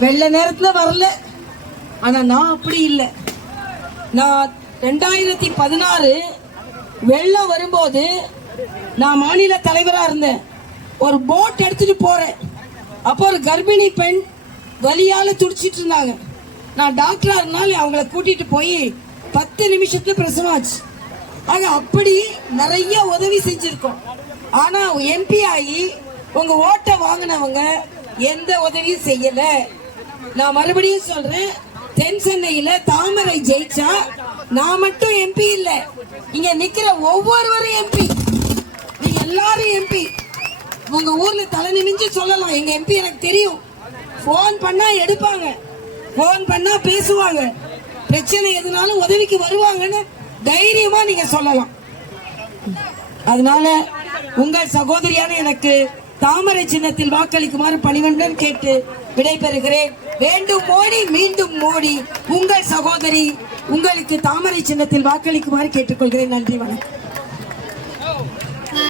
வெள்ள நேரத்துல வரல. ஆனா நான் அப்படி இல்லை. நான் ரெண்டாயிரத்தி பதினாறு வெள்ளம் வரும்போது நான் மாநில தலைவரா இருந்தேன். ஒரு போட் எடுத்துட்டு போறேன். அப்போ ஒரு கர்ப்பிணி பெண் வலியால துடிச்சிட்டு இருந்தாங்க. நான் டாக்டரா இருந்தாலும் அவங்கள கூட்டிட்டு போய் பத்து நிமிஷத்துல பிரசவாச்சு ஆச்சு ஆக அப்படி நிறைய உதவி செஞ்சிருக்கோம். ஆனா எம்பி ஆகி உங்க ஓட்டை வாங்கினவங்க எந்த உதவியும் செய்யலை. நான் மறுபடியும் சொல்றேன் தென் சென்னையில தாமரை ஜெயிச்சா நான் மட்டும் எம்பி இல்ல. இங்க நிக்கிற ஒவ்வொருவரும் எம்பி நீங்க எல்லாரும் எம்பி உங்க ஊர்ல தலை நிமிஞ்சு சொல்லலாம். எங்க எம்பி எனக்கு தெரியும். ஃபோன் பண்ணா எடுப்பாங்க. ஃபோன் பண்ணா பேசுவாங்க. பிரச்சனை எதுனாலும் உதவிக்கு வருவாங்கன்னு தைரியமா நீங்க சொல்லலாம். அதனால உங்கள் சகோதரியான எனக்கு தாமரை சின்னத்தில் வாக்களிக்குமாறு பணிவன்புடன் கேட்டு விடைபெறுகிறேன். வேண்டும் மோடி மீண்டும் மோடி. உங்கள் சகோதரி உங்களுக்கு தாமரை சின்னத்தில் வாக்களிக்குமாறு கேட்டுக்கொள்கிறேன். நன்றி வணக்கம்.